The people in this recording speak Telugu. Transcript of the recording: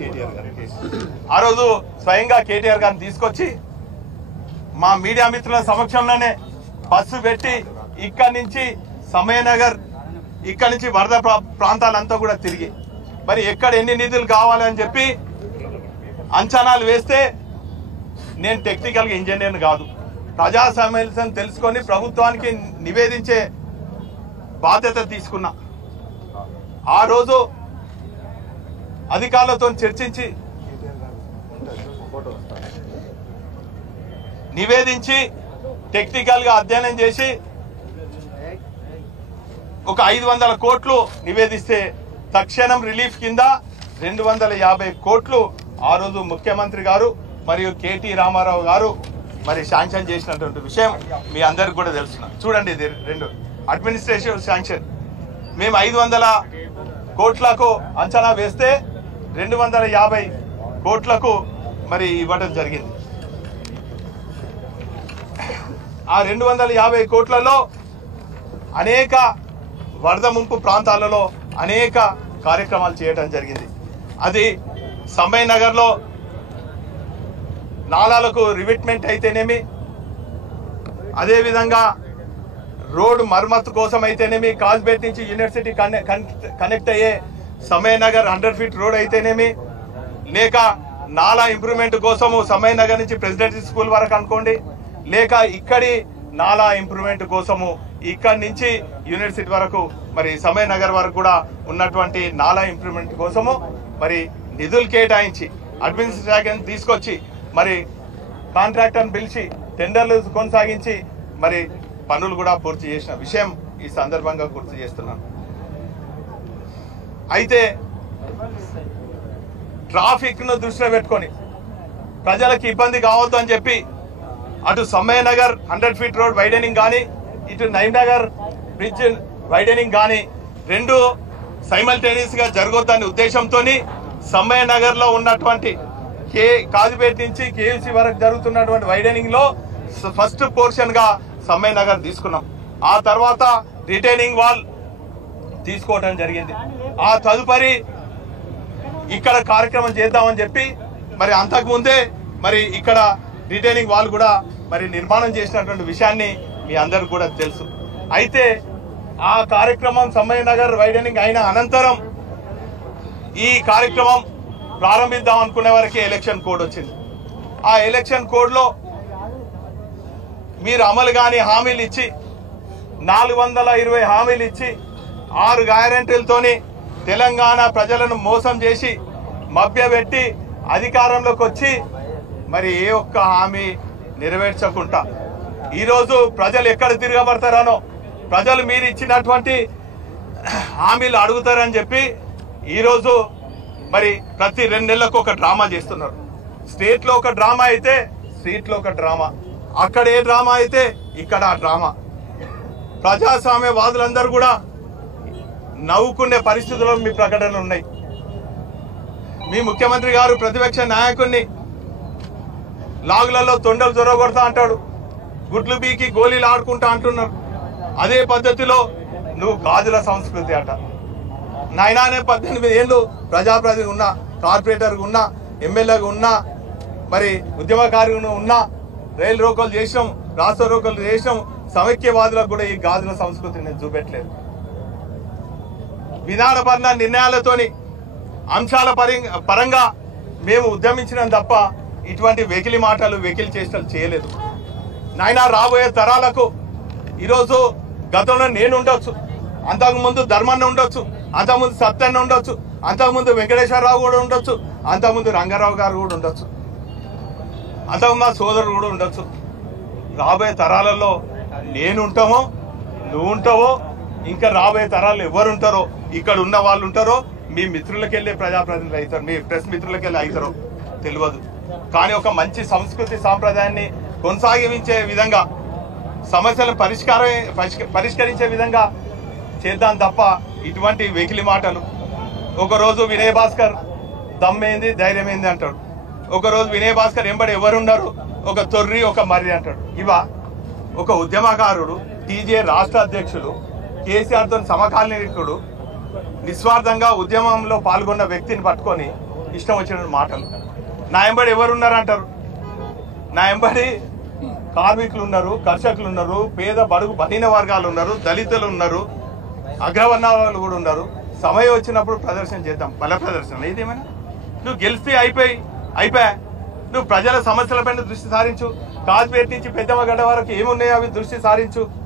కేటీఆర్ గారికి. ఆ రోజు స్వయంగా కేటీఆర్ గారిని తీసుకొచ్చి మా మీడియా మిత్రుల సమక్షంలోనే బస్సు పెట్టి ఇక్కడి నుంచి సమయనగర్, ఇక్కడి నుంచి వరద ప్రాంతాలంతా కూడా తిరిగి మరి ఎక్కడ ఎన్ని నిధులు కావాలని చెప్పి అంచనాలు వేస్తే, నేను టెక్నికల్గా ఇంజనీర్ని కాదు, ప్రజా సమస్యను తెలుసుకొని ప్రభుత్వానికి నివేదించే బాధ్యత తీసుకున్నా. ఆ రోజు అధికారులతో చర్చించి నివేదించి టెక్నికల్గా అధ్యయనం చేసి ఒక 500 కోట్లు నివేదిస్తే తక్షణం రిలీఫ్ కింద 250 కోట్లు ఆ రోజు ముఖ్యమంత్రి గారు మరియు కేటీ రామారావు గారు మరి శాంక్షన్ చేసినటువంటి విషయం మీ అందరికి కూడా తెలుసు. చూడండి, ఇది 2 అడ్మినిస్ట్రేటివ్ శాంక్షన్. మేము 500 కోట్లకు అంచనా వేస్తే 250 కోట్లకు మరి ఇవ్వడం జరిగింది. ఆ 250 కోట్లలో అనేక వరద ముంపు ప్రాంతాలలో అనేక కార్యక్రమాలు చేయడం జరిగింది. అది సమయ్ నగర్లో నాలాలకు రివిట్మెంట్ అయితేనేమి, అదేవిధంగా రోడ్డు మరమ్మతు కోసం అయితేనేమి, కాజ్బేట్ నుంచి యూనివర్సిటీ కనెక్ట్ అయ్యే సమయ్ నగర్ 100 ఫీట్ రోడ్ అయితేనేమి, లేక నాలా ఇంప్రూవ్మెంట్ కోసము సమయ్ నగర్ నుంచి ప్రెసిడెన్సీ స్కూల్ వరకు అనుకోండి, లేక ఇక్కడి నాలా ఇంప్రూవ్మెంట్ కోసము ఇక్కడి నుంచి యూనివర్సిటీ వరకు మరి సమయ్ నగర్ వరకు కూడా ఉన్నటువంటి నాలా ఇంప్రూవ్మెంట్ కోసము మరి నిధులు కేటాయించి అడ్మినిస్ట్రేషన్ తీసుకొచ్చి మరి కాంట్రాక్టర్ని పిలిచి టెండర్లు కొనసాగించి మరి పనులు కూడా పూర్తి చేసిన విషయం ఈ సందర్భంగా గుర్తు చేస్తున్నాను. అయితే ట్రాఫిక్ ను దృష్టిలో పెట్టుకొని ప్రజలకు ఇబ్బంది కావద్దు అని చెప్పి అటు సమయ్ నగర్ 100 ఫీట్ రోడ్ వైడనింగ్ కానీ, ఇటు నైమ్నగర్ బ్రిడ్జ్ వైడనింగ్ కానీ 2 సైమల్టేనియస్ గా జరగొద్దనే ఉద్దేశంతో సమయ్ నగర్ లో ఉన్నటువంటి కాజుపేట నుంచి కేఎల్సీ వరకు జరుగుతున్నటువంటి వైడనింగ్ లో ఫస్ట్ పోర్షన్ గా సమయ్ నగర్ తీసుకున్నాం. ఆ తర్వాత రిటైనింగ్ వాల్ తీసుకోవడం జరిగింది. ఆ తదుపరి ఇక్కడ కార్యక్రమం చేద్దామని చెప్పి మరి అంతకుముందే మరి ఇక్కడ రిటైనింగ్ వాల్ కూడా మరి నిర్మాణం చేసినటువంటి విషయాన్ని మీ అందరికి కూడా తెలుసు. అయితే ఆ కార్యక్రమం సమయ్ నగర్ వైడనింగ్ అయిన అనంతరం ఈ కార్యక్రమం ప్రారంభిద్దాం అనుకునే వరకే ఎలక్షన్ కోడ్ వచ్చింది. ఆ ఎలక్షన్ కోడ్ లో మీరు అమలు కాని హామీలు ఇచ్చి 420 హామీలు ఇచ్చి 6 గ్యారెంటీలతోని తెలంగాణ ప్రజలను మోసం చేసి మభ్యపెట్టి అధికారంలోకి వచ్చి మరి ఏ ఒక్క హామీ నెరవేర్చకుండా ఈరోజు ప్రజలు ఎక్కడ తిరగబడతారనో, ప్రజలు మీరు ఇచ్చినటువంటి హామీలు అడుగుతారని చెప్పి ఈరోజు మరి ప్రతి 2 నెలలకు ఒక డ్రామా చేస్తున్నారు. స్టేట్ లో ఒక డ్రామా అయితే స్ట్రీట్ లో ఒక డ్రామా, అక్కడ ఏ డ్రామా అయితే ఇక్కడ ఆ డ్రామా. ప్రజాస్వామ్య వాదులందరూ కూడా నవ్వుకునే పరిస్థితుల్లో మీ ప్రకటనలు ఉన్నాయి. మీ ముఖ్యమంత్రి గారు ప్రతిపక్ష నాయకుడిని లాగులలో తొండలు జొరగొడతా అంటాడు, గుడ్లు బీకి గోళీలు ఆడుకుంటా అంటున్నారు. అదే పద్ధతిలో నువ్వు గాజుల సంస్కృతి అట. నాయనానే 18 ఏళ్ళు ప్రజాప్రతినిధి ఉన్నా, కార్పొరేటర్గా ఉన్నా, ఎమ్మెల్యేగా ఉన్నా, మరి ఉద్యమకారుగా ఉన్నా, రైలు రోకోలు చేసినాం, రాష్ట్ర రోకోలు చేసినాం. సమైక్యవాదులకు కూడా ఈ గాజుల సంస్కృతిని నేను చూపెట్టలేదు. విధానపరమైన నిర్ణయాలతోని అంశాల పరంగా మేము ఉద్యమించినాం తప్ప ఇటువంటి వెకిలి మాటలు, వెకిలి చేష్టలు చేయలేదు. నాయన రాబోయే తరాలకు ఈరోజు గతంలో నేను ఉండొచ్చు, అంతకుముందు ధర్మన్న ఉండొచ్చు, అంతకుముందు సత్యన్న ఉండొచ్చు, అంతకుముందు వెంకటేశ్వరరావు కూడా ఉండొచ్చు, అంతకుముందు రంగారావు గారు కూడా ఉండొచ్చు, అంతకుముందు మా సోదరుడు కూడా ఉండొచ్చు. రాబోయే తరాలలో నేను ఉంటామో, నువ్వు ఉంటావో, ఇంకా రాబోయే తరాలు ఎవరు ఉంటారో, ఇక్కడ ఉన్న వాళ్ళు ఉంటారో, మీ మిత్రులకెళ్ళే ప్రజాప్రతినిధులు అవుతారు, మీ ప్రెస్ మిత్రులకెళ్ళి అవుతారో తెలియదు. కానీ ఒక మంచి సంస్కృతి సాంప్రదాయాన్ని కొనసాగించే విధంగా, సమస్యలను పరిష్కరించే విధంగా చేద్దాం తప్ప ఇటువంటి వెకిలి మాటలు. ఒకరోజు వినయ్ భాస్కర్ దమ్మేంది ధైర్యమైంది అంటాడు, ఒకరోజు వినయ్ భాస్కర్ ఎంబడి ఎవరున్నారు, ఒక తొర్రి ఒక మర్రి అంటాడు. ఇవా ఒక ఉద్యమకారుడు, టీజే రాష్ట్ర అధ్యక్షుడు, కేసీఆర్తో సమకాలీకుడు, నిస్వార్థంగా ఉద్యమంలో పాల్గొన్న వ్యక్తిని పట్టుకొని ఇష్టం వచ్చిన మాటలు. నా ఎంబడి ఎవరున్నారు అంటారు. నా ఎంబడి కార్మికులు ఉన్నారు, కర్షకులు ఉన్నారు, పేద బడుగు బలహీన వర్గాలు ఉన్నారు, దళితులు ఉన్నారు, అగ్రవర్ణాలు కూడా ఉన్నారు. సమయం వచ్చినప్పుడు ప్రదర్శన చేద్దాం, బల ప్రదర్శన. ఇదేమైనా నువ్వు గెలిస్తే అయిపోయా. నువ్వు ప్రజల సమస్యలపైన దృష్టి సారించు. కాజ్పేట నుంచి పెద్దమ్మగడ్డ వరకు ఏమున్నాయో అవి దృష్టి సారించు.